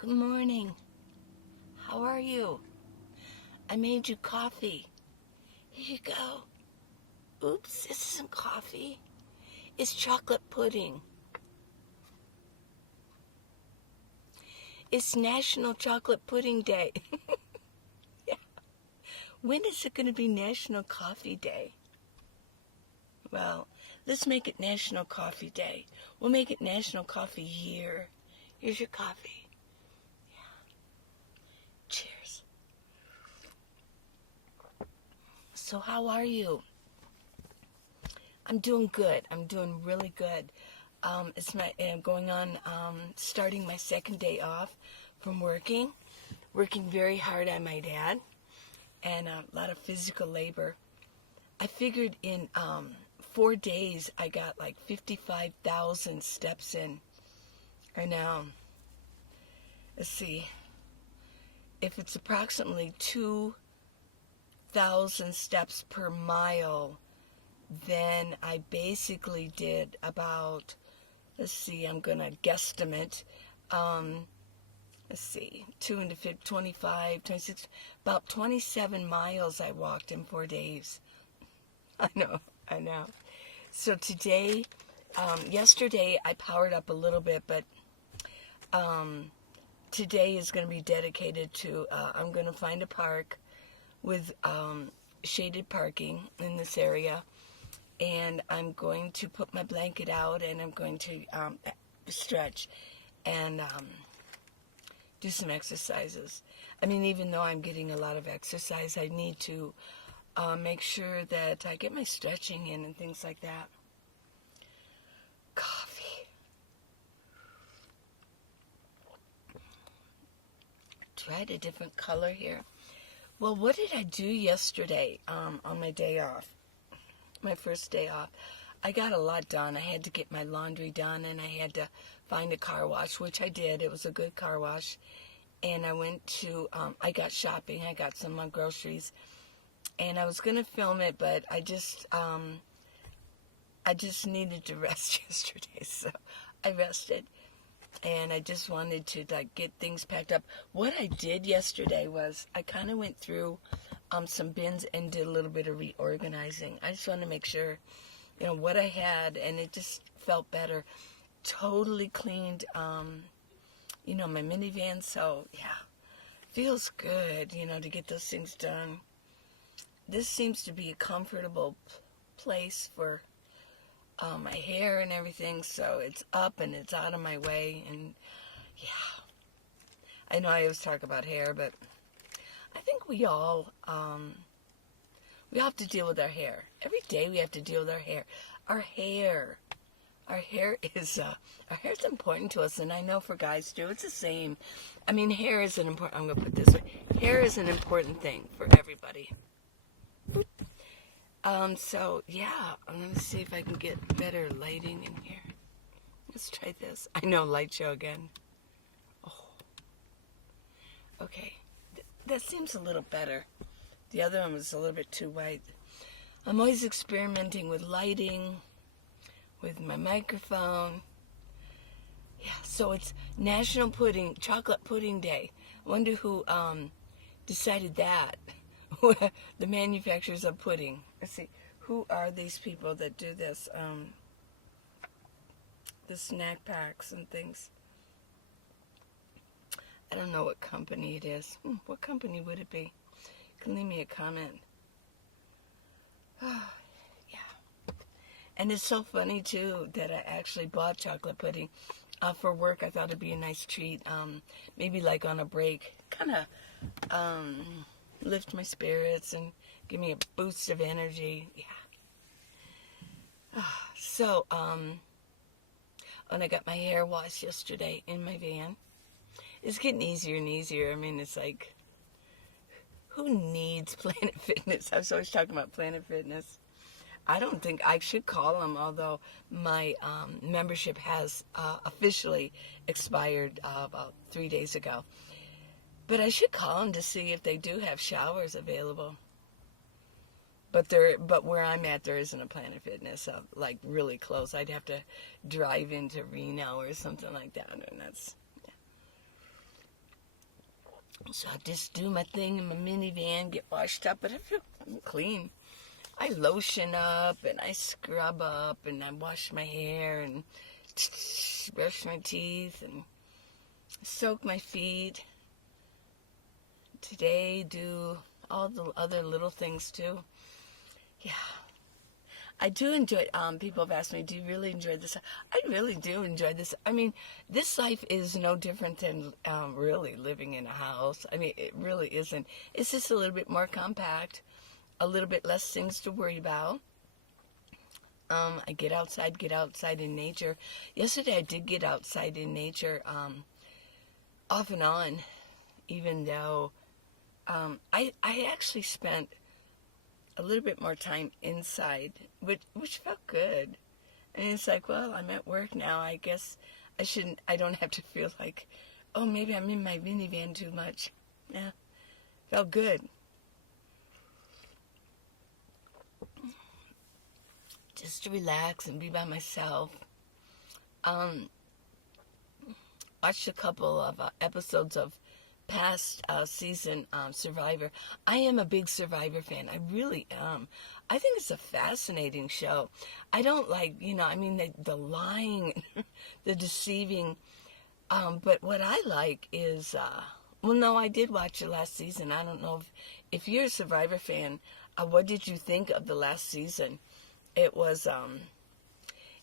Good morning. How are you? I made you coffee. Here you go. Oops, this isn't coffee. It's chocolate pudding. It's National Chocolate Pudding Day. Yeah. When is it going to be National Coffee Day? Well, let's make it National Coffee Day. We'll make it National Coffee Year. Here's your coffee. Cheers. So how are you? I'm doing good. I'm doing really good. I'm going on, starting my second day off from working very hard, I might add, and a lot of physical labor. I figured in 4 days I got like 55,000 steps in. And let's see, if it's approximately 2,000 steps per mile, then I basically did about, let's see, I'm going to guesstimate, 2 into 25, 26, about 27 miles I walked in 4 days. I know. So today, yesterday I powered up a little bit, but today is going to be dedicated to, I'm going to find a park with shaded parking in this area, and I'm going to put my blanket out, and I'm going to stretch and do some exercises. I mean, even though I'm getting a lot of exercise, I need to make sure that I get my stretching in and things like that. Coffee. Tried a different color here. Well, what did I do yesterday on my day off? My first day off. I got a lot done. I had to get my laundry done, and I had to find a car wash, which I did. It was a good car wash. And I went to, I got shopping. I got some groceries. And I was going to film it, but I just needed to rest yesterday. So I rested. And I just wanted to get things packed up. What I did yesterday was I kind of went through some bins and did a little bit of reorganizing. I just wanted to make sure, what I had, and it just felt better. Totally cleaned, my minivan. So yeah, feels good, to get those things done. This seems to be a comfortable place for my hair and everything, so it's up and it's out of my way, and yeah. I know I always talk about hair, but I think we all have to deal with our hair. Every day we have to deal with our hair. Our hair is important to us, and I know for guys too, it's the same. I mean, hair is I'm going to put it this way. Hair is an important thing for everybody. So yeah, I'm going to see if I can get better lighting in here. Let's try this. I know, light show again. Oh. Okay. That seems a little better. The other one was a little bit too white. I'm always experimenting with lighting, with my microphone. Yeah, so it's National Chocolate Pudding Day. I wonder who decided that. The manufacturers of pudding. Let's see, who are these people that do this? The snack packs and things. I don't know what company it is. What company would it be? You can leave me a comment. Oh, yeah. And it's so funny, too, that I actually bought chocolate pudding for work. I thought it'd be a nice treat. Maybe like on a break. Kind of lift my spirits and give me a boost of energy. Yeah. So, when I got my hair washed yesterday in my van, it's getting easier and easier. I mean, it's like, who needs Planet Fitness? I was always talking about Planet Fitness. I don't think I should call them, although my membership has officially expired about 3 days ago. But I should call them to see if they do have showers available. But where I'm at, there isn't a Planet Fitness, like really close. I'd have to drive into Reno or something like that, and that's. So I just do my thing in my minivan, get washed up, but I feel clean. I lotion up and I scrub up and I wash my hair and brush my teeth and soak my feet. Today, do all the other little things too. Yeah. I do enjoy people have asked me, do you really enjoy this? I really do enjoy this. I mean, this life is no different than really living in a house. I mean, it really isn't. It's just a little bit more compact, a little bit less things to worry about. I get outside in nature. Yesterday I did get outside in nature off and on, even though I actually spent a little bit more time inside, which felt good. And it's like, well, I'm at work now. I guess I don't have to feel like, oh, maybe I'm in my minivan too much. Yeah, felt good. Just to relax and be by myself. Watched a couple of episodes of past season Survivor. I am a big Survivor fan. I really am. I think it's a fascinating show. I don't like, the lying, the deceiving. But what I like is, I did watch the last season. I don't know if you're a Survivor fan, what did you think of the last season? It was,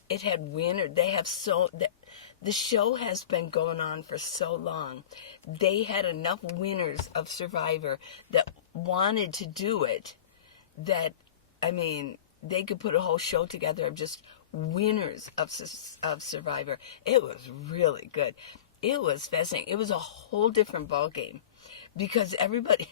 it had winners. The show has been going on for so long. They had enough winners of Survivor that wanted to do it that, they could put a whole show together of just winners of Survivor. It was really good. It was fascinating. It was a whole different ballgame because everybody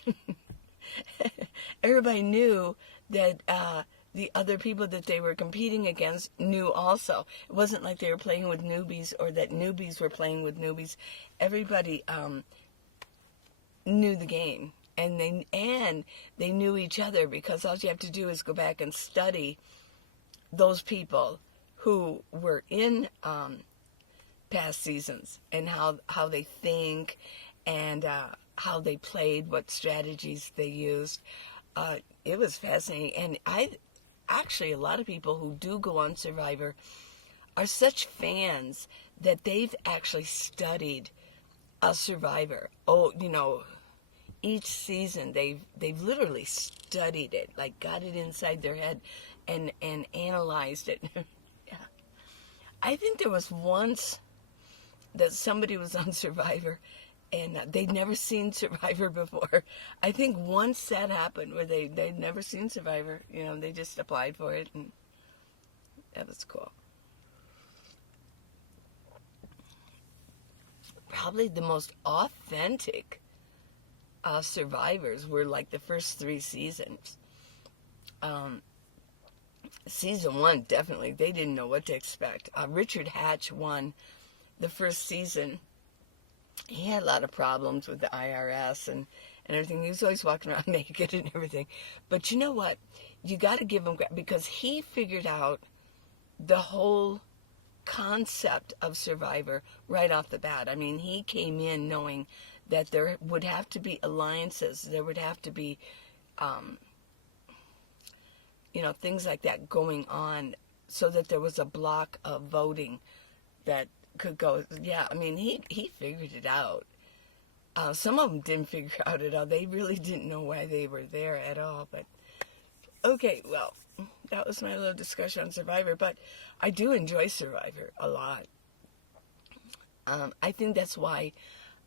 knew that the other people that they were competing against knew also. It wasn't like they were playing with newbies or that newbies were playing with newbies. Everybody knew the game, and they knew each other because all you have to do is go back and study those people who were in past seasons and how they think and how they played, what strategies they used. It was fascinating, and actually, a lot of people who do go on Survivor are such fans that they've actually studied a Survivor. Each season they've literally studied it, like got it inside their head and analyzed it. Yeah. I think there was once that somebody was on Survivor and they'd never seen Survivor before. I think once that happened where they'd never seen Survivor, they just applied for it, and that was cool. Probably the most authentic Survivors were like the first 3 seasons. Season 1, definitely, they didn't know what to expect. Richard Hatch won the first season. He had a lot of problems with the IRS and everything. He was always walking around naked and everything. But you know what? You got to give him credit because he figured out the whole concept of Survivor right off the bat. He came in knowing that there would have to be alliances. There would have to be, things like that going on so that there was a block of voting that could go. Yeah, he figured it out. Some of them didn't figure out at all. They really didn't know why they were there at all. But okay, well, that was my little discussion on Survivor. But I do enjoy Survivor a lot. I think that's why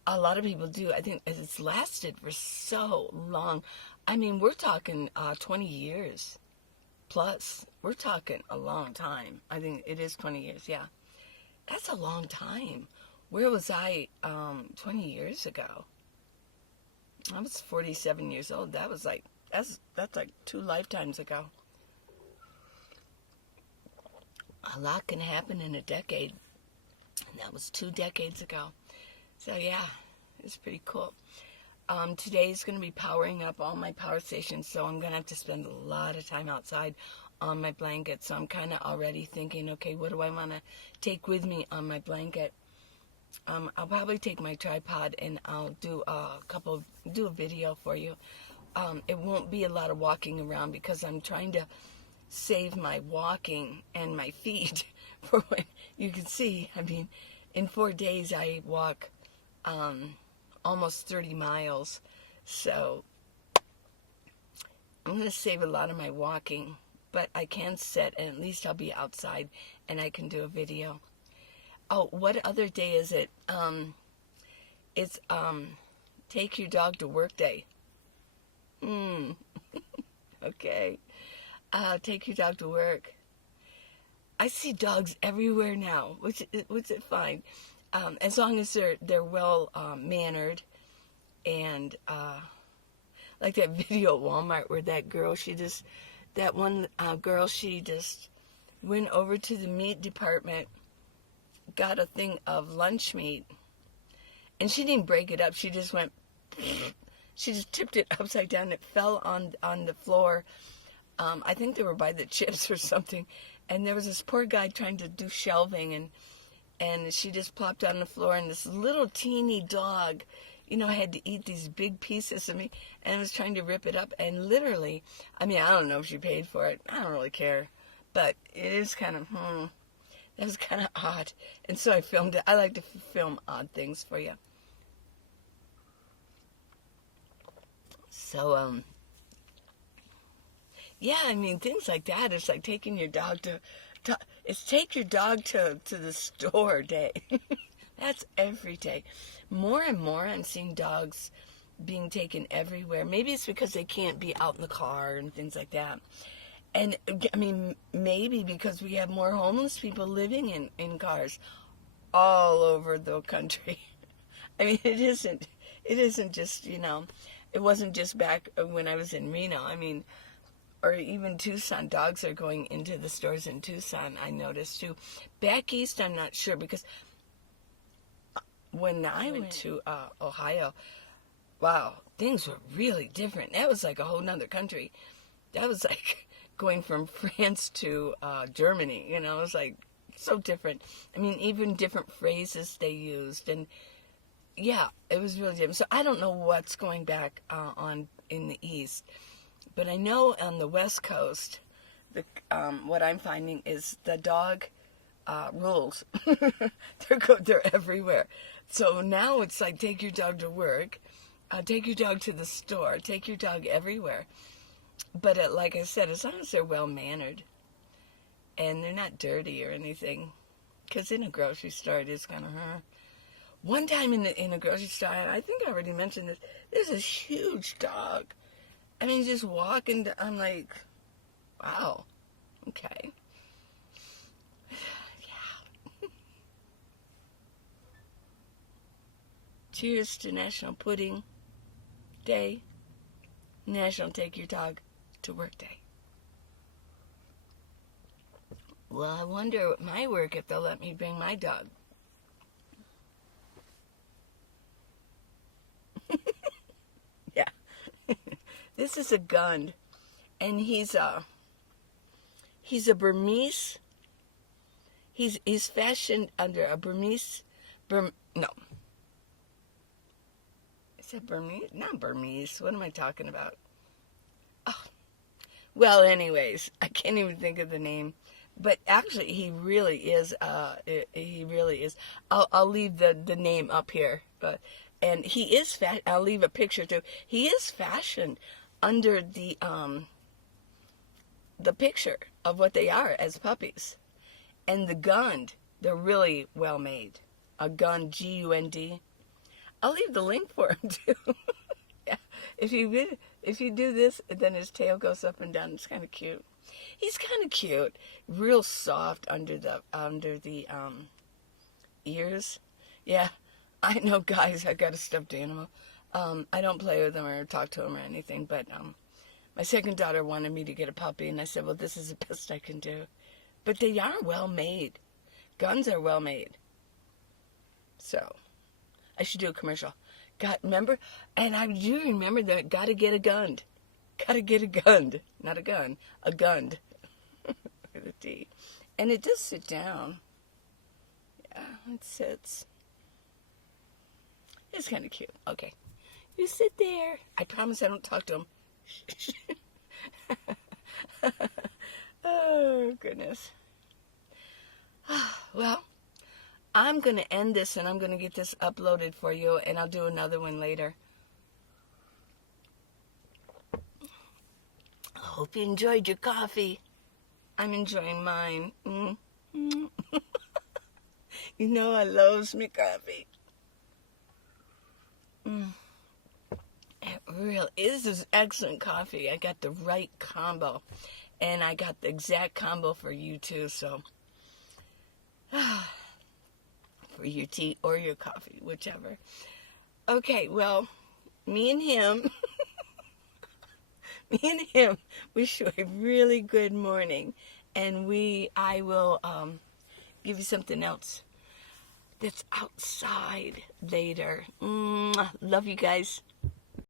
a lot of people do. I think it's lasted for so long. We're talking 20 years plus. We're talking a long time. I think it is 20 years, yeah. That's a long time. Where was I 20 years ago? I was 47 years old. That's like 2 lifetimes ago. A lot can happen in a decade. And that was 2 decades ago. So yeah, it's pretty cool. Today's going to be powering up all my power stations, so I'm going to have to spend a lot of time outside on my blanket. So I'm kind of already thinking, okay, what do I want to take with me on my blanket? I'll probably take my tripod and I'll do a video for you. It won't be a lot of walking around because I'm trying to save my walking and my feet for when you can see. I mean, in 4 days I walk almost 30 miles. So I'm going to save a lot of my walking, but I can sit and at least I'll be outside and I can do a video. Oh, what other day is it? It's take your dog to work day. Okay. Take your dog to work. I see dogs everywhere now, which is fine, as long as they're well mannered, and like that video at Walmart where that girl, that one girl, she just went over to the meat department, got a thing of lunch meat, and she didn't break it up. She just went, she just tipped it upside down. It fell on the floor. I think they were by the chips or something. And there was this poor guy trying to do shelving, and she just plopped on the floor, and this little teeny dog, had to eat these big pieces of meat, and was trying to rip it up. And literally, I mean, I don't know if she paid for it. I don't really care. But it is kind of, that was kind of odd. And so I filmed it. I like to film odd things for you. So, yeah, I mean, things like that. It's like taking your dog it's take your dog to the store day. That's every day. More and more I'm seeing dogs being taken everywhere. Maybe it's because they can't be out in the car and things like that. And, I mean, maybe because we have more homeless people living in cars all over the country. I mean, it isn't just, it wasn't just back when I was in Reno. I mean, or even Tucson, dogs are going into the stores in Tucson, I noticed too. Back east, I'm not sure, because when I went to Ohio, wow, things were really different. That was like a whole nother country. That was like going from France to Germany, it was like so different. I mean, even different phrases they used, and yeah, it was really different. So I don't know what's going back on in the east. But I know on the West Coast, what I'm finding is the dog rules. They're everywhere. So now it's like take your dog to work, take your dog to the store, take your dog everywhere. But like I said, as long as they're well mannered and they're not dirty or anything, because in a grocery store it is kind of One time in a grocery store, I think I already mentioned this. There's this huge dog. I mean, just walking, I'm like, wow, okay. Yeah. Cheers to National Pudding Day, National Take Your Dog to Work Day. Well, I wonder at my work if they'll let me bring my dog. Yeah. This is a Gund, and he's a Burmese. He's fashioned under a Burmese. No, is it Burmese? Not Burmese. What am I talking about? Oh, well, anyways, I can't even think of the name. But actually, he really is. He really is. I'll leave the name up here, and he is I'll leave a picture too. He is fashioned under the picture of what they are as puppies. And the Gund, they're really well made. A Gund, Gund. I'll leave the link for him too. Yeah, if you do this, then his tail goes up and down. It's kind of cute. He's kind of cute, real soft under the ears. Yeah, I know, guys. I got a stuffed animal. I don't play with them or talk to them or anything, but my second daughter wanted me to get a puppy, and I said, well, this is the best I can do. But they are well made. Guns are well made. So, I should do a commercial. Remember? And I do remember that, gotta get a Gund. Gotta get a Gund. Not a gun, a Gund. With a D. And it does sit down. Yeah, it sits. It's kind of cute. Okay. You sit there. I promise I don't talk to him. Oh, goodness. Well, I'm going to end this and I'm going to get this uploaded for you, and I'll do another one later. I hope you enjoyed your coffee. I'm enjoying mine. Mm-hmm. You know I loves me coffee. This is excellent coffee. I got the right combo. And I got the exact combo for you too, so for your tea or your coffee, whichever. Okay, well, me and him wish you a really good morning, and I will give you something else that's outside later. Love you guys.